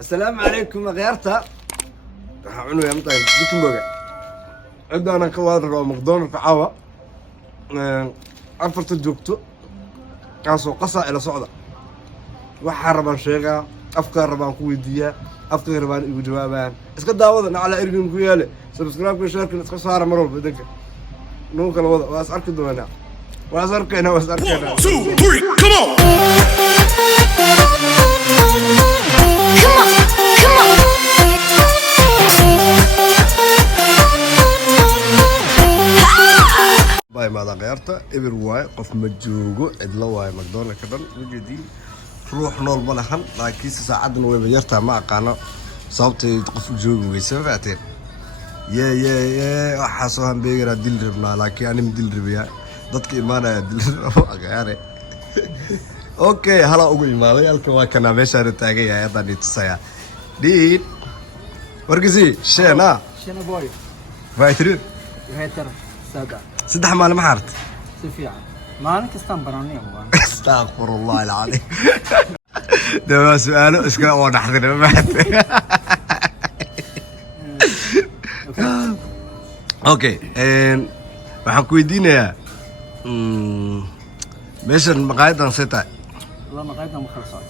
السلام عليكم غيرتا عنو يا مطعم جيكم بوغا عندنا كوادر مقدونر كعاوة أفرت الجوكتو كاسو قصة إلى صعدة وحربان شيغا أفكار ربان كويدية أفكار ربان إيو جوابان اسكا داوضنا على إرقين كويالي سبسكرايب كويشاركين اسكا صارة مرول بدك نوكا الوضع واسأرك الدوانا واسأركينا 1, 2, 3, come on! باي ماذا غيرته إبر واي قف مجوجو إدلا واي مقدونة كذا وجدين روح نول ملحن لكن ساعدنا وبيرتها مع قناة صوتي قف جوجو بيسافعتين يا حاسوهم بيجرا دل ربنا لكن أنا مدل ربيا ضدك إيمانا دل ربنا أوكي هلا أقول إيمانا يالك واكنا مشاري تاجي يا داني تسايا دين ورقزي شينا بوي فايترين هيتر سادا سدح مال محارت سفيان مالك استنبراني استغفر الله العظيم ده سؤاله اسكا وانا حضر بعد اوكي waxaan ku weydiinayaa meeshan maqaayadan seeta والله مقايدنا مخلصات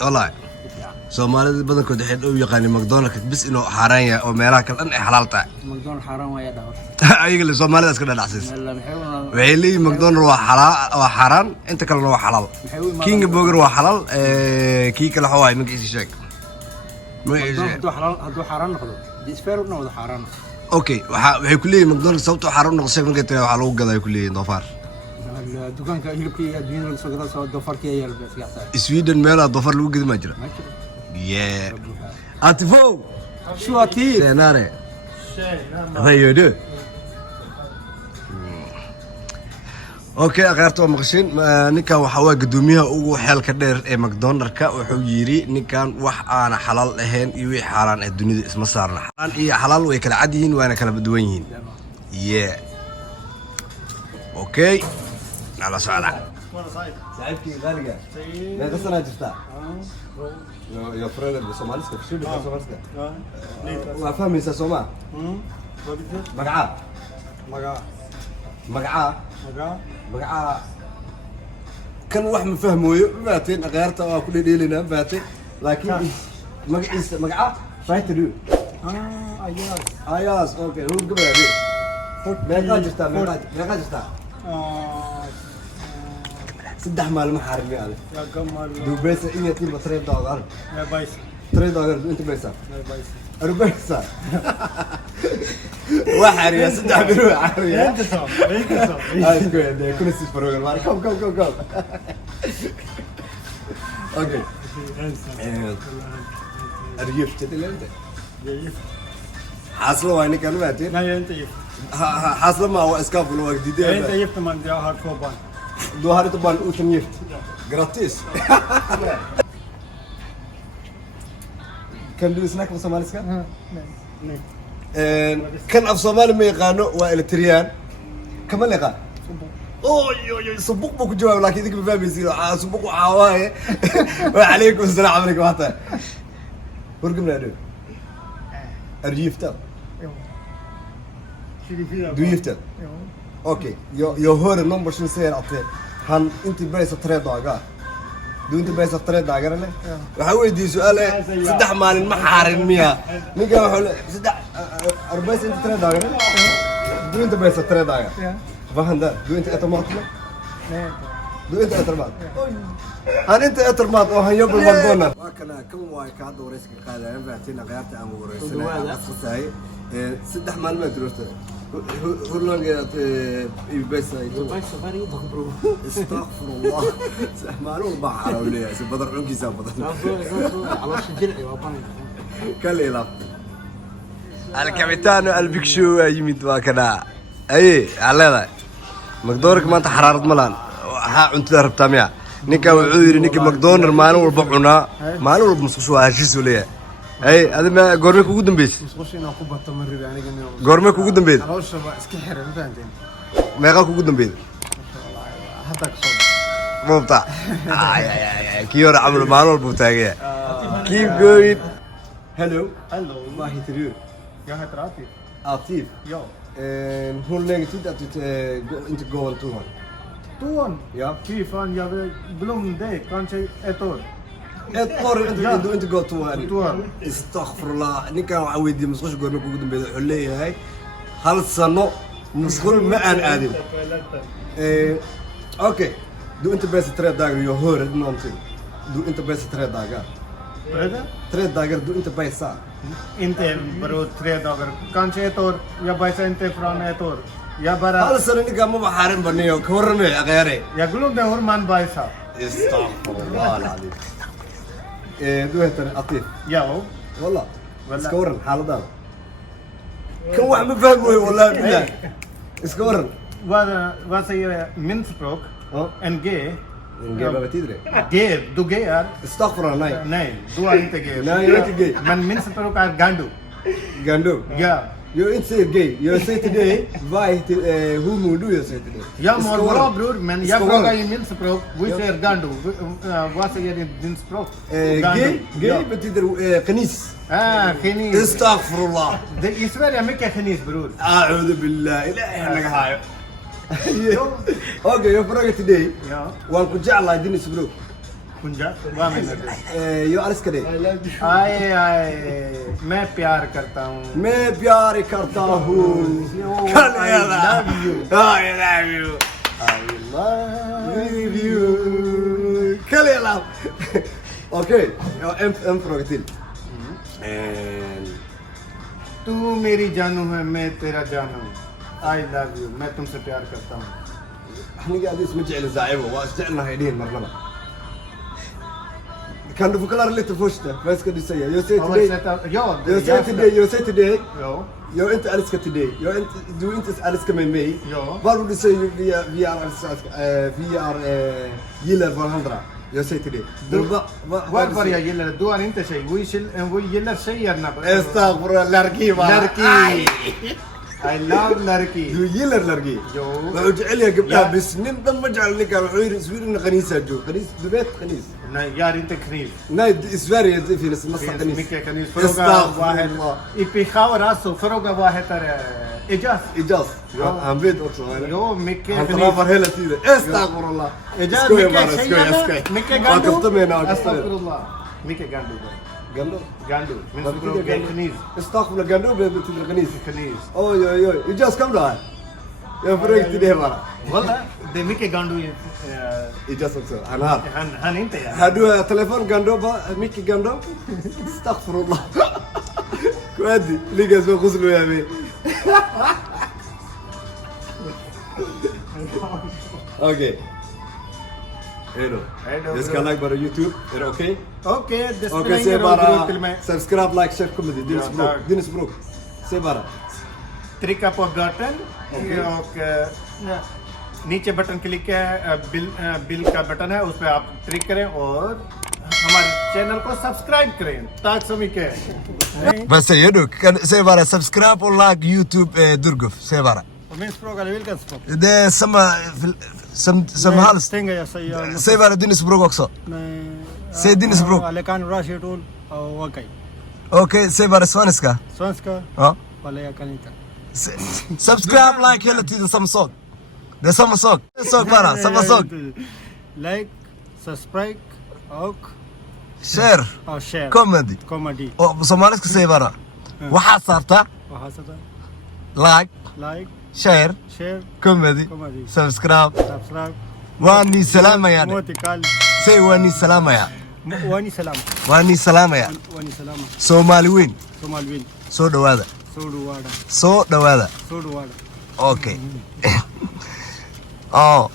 wallahi Soomaalida badankood waxay u yaqaaniin McDonald's bis inuu xaraan yahay oo meelaha kale dhan ay xalaal tahay مقدون حرام ويا دهور ayaga le Soomaalida iska dhadhacsiis لا محيونا waxay leeyihiin McDonald's waa xaraan inta kalena waa xalaal King Burger waa xalaal kii kale waxa waay magaciisa sheeg هدو حرام نقدو دي سفيرنا ولا حرام okay waxay ku leeyihiin McDonald's sababtoo xaraan noqdo sheeg markay tahay waxa lagu gadaa ku leeyihiin doofaar الدكان كهيلكي الدنيا اللي سوقها سو دوفر كي يلبس قاعد Sweden meelaha doofaar lagu gadi ma jira yeah atifo شو اكيد senare haydo okay aqaarto maqshin ninkan waxa waa gudoomiyaha ugu xeelka dheer ee McDonald's-ka wuxuu yiri ninkan wax aan xalaal ahayn iyo wixii xaraan ah dunida isma saarna xaraan iyo xalaal way kala cad yihiin waana kala duwan yihiin yeah okay على صعدة سعيدك غالية ما قصنا جفتا يا فريند بسوماليسكا في شو بسوماليسكا وافهم يسا سوما مقعا مقعا كان واحد من فهمه فاتين غيرته كل ديلنا فاتين لكن مقعا فايترو اياس اوكي هو قبل هذه ما جفتا ما جفتا سدح مال محارم يعني يا قمر دو بيسا إني أتيب $3 يا بايس $3 أنت بيسا يا بايس أنا بيسا واحد يا سدح بروح عارية انت صار هاي كوي كل سيس بروغل ماري كم أوكي أريف تدل أنت حاصله ويني كانوا باتين لا انت يف حاصله ما هو اسكاف ولا جديد انت يفت من دي هارد كوبان دو هاري تبان اوتن يفت جراتيس كان دو سناك بسوماليسكا كان في صومالي ما يقانو والتريان كمان لقى اوي صبوك بوك جواب لكن ذيك بفهم يصير صبوك وعوايه وعليكم السلام عليكم واتا ورقمنا دو الريفتا دو يفتل اوكي يو هور النمبر شنو سير عطيه هن انت بيس $3 دو انت بيس $3 له waxa weydii su'aal saddex maalin ma xaarin miya ninka waxa saddex arbays inta $3 دو انت بيس $3 فهمت دو انت اتمات دو انت اترمات هل انت اترمات او هيو بالمقدونر وكنا كم واي كاد وريسك قادين فاتينا غيرت ام وريسنا اسقساي saddex maalmood durta هرلونجات بس سفاري بخبرو استغفر الله مالو بحر ولا بدر عنكي سابط على الشجرة وابان كليلا الكابيتانو البيكشو يمد واكنا اي على مقدورك ما انت حرارة ملان ها انت ربطا ميا نيكا وعيري نيكا مقدونر مالو والبحونا مالو والمسخشو هاشيسو ليه اي هذا ما غورمك ugu dambeysay مسخوشينا كوبا تمرير يعني قلنا غورمك ugu dambeeyay روش اسكي خير ما فهمتين meeqa ugu dambeeyay هذاك صوب مبتع كيور عمل مالو البوتاغيه Keep going. Hello. Hallo. Waar heet u? Jag heter Atif. Atif. Ja. En hoe lang tid dat u inte går toe? Tuon. Ja. Fy fan, jag glömde kanske ett år. Ett år du inte går toe. Tuon. Astaghfirullah. Ninkan waxaa weydiiyey musqusha goorma kugu dambeeyay wuxuu leeyahay hal sano musqul ma aan aadin. Okay. Du inte bäst 3 dagar jag hör någonting. Du inte bäst 3 dagar. Vad är det? 3 dagar du inte bajsar. Inte bro 3 dagar. Kanske ett år. Jag bajsar inte från ett år. Jag bara... Hal sano ninkan ma baxaarin baniyo ka warramay aqyaare. Jag glömde hur man bajsar. Astaghfirullah alazim. Du heter Atif. Ja. والله والله. اسكورن حالدان كان واحد ما فاهم والله بالله اسكورن Vad säger min språk? ها En G. نجيبها بتدري G. Du G är? استغفر الله ناي Nej, du är inte G. Nej, jag är inte G. Men min språk är Gandu. Gandu Ja. you inte säger gay you say today why who mood you say today Jag mår bra bror, men jag Skål. frågar i min språk, vi säger Gandu. Vad säger din språk? gay Ja. gay betyder قنيس Genis. استغفر الله I Sverige är mycket genis bror. اعوذ بالله الهي انك هاي اوكي jag frågar till dig Ja. waan ku jeclahay dinis bro Punjab. Vad menar du? jag älskar dig Ay, मैं प्यार करता हूँ. मैं प्यार करता हूँ कल I love you. I love you I love you कल love okej jag har en fråga till तू मेरी जानू है, मैं तेरा जानू. I love you. मैं तुमसे प्यार करता हूँ. احنا قاعدين اسمه جعل زعيبه واستعلنا هيدين مرنا kan du förklara lite först vad ska du säga jag säger till dig Ja, jag säger till dig Ja. jag inte älskar till dig du inte älskar mig Ja. varför du säger vi är gillar varandra jag säger till dig Varför jag gillar det? Du är inte tjej. Vi gillar tjejerna. استغفر لاركي Larki. I love Larki. du gillar لاركي Jo. وجعل لي قبلها Ja. بس نبدا ما جعل لك وحير سوير قنيسه جو قنيس du vet قنيس Nej, jag är inte kniv. nej i Sverige det finns massa Det finns قنيس mycket kniv. Fråga استغفر vad الله heter... I Peshawar alltså, fråga vad heter Ijaz. إجاز Ja. han vet också Jo, mycket han kniv. träffar hela tiden استغفر الله Ijaz, skojar mycket bara tjejerna. Mycket Vad kostar gandu. mig när jag Astaghfirullah. Mycket gandu. Gando Gandu. Min vad språk betyder är gando kniv. استغفر الله gando betyder قنيس Kniv. oj إجاز kom då här jag försökte det bara Walla, det är mycket gandu. إجاز också han har Han inte är. har du telefon gando mycket gando استغفر الله كوادي لقى سوى غسلوا يا بي okej hej då Hej då, jag ska bro. like bara YouTube är det okej Okej, det spelar okej säg ingen roll bara till mig. subscribe like share comedy din Ja, språk tack. din språk säg bara Trycka på button och नीचे button click है बिल का बटन है उस पर आप क्लिक करें और हमारे चैनल को सब्सक्राइब करें ताक så mycket. vad säger du säg bara subscribe och like YouTube Durguf säg bara Och min språk eller vilken språk? det är samma som hals Tänker jag säga säg bara din språk också säg din språk Alekan Rashidul och okej. okej säg bara svenska Svenska ja eller jag kan inte. subscribe like hela tiden samma sak det är samma sak bara samma sak Like, subscribe och share share. comedy och somaliska säger bara waxaa saartaa Och hasata. like Like, share share, comedy comedy. subscribe Subscribe. waa nii salaamaya Moti kal. say waa nii salaamaya Wani salam. waa nii salaamaya Wani salam. soomaali weyn Somal win. soo dhawaada Sodu wada. soo dhawaada Sodu wada. okay oh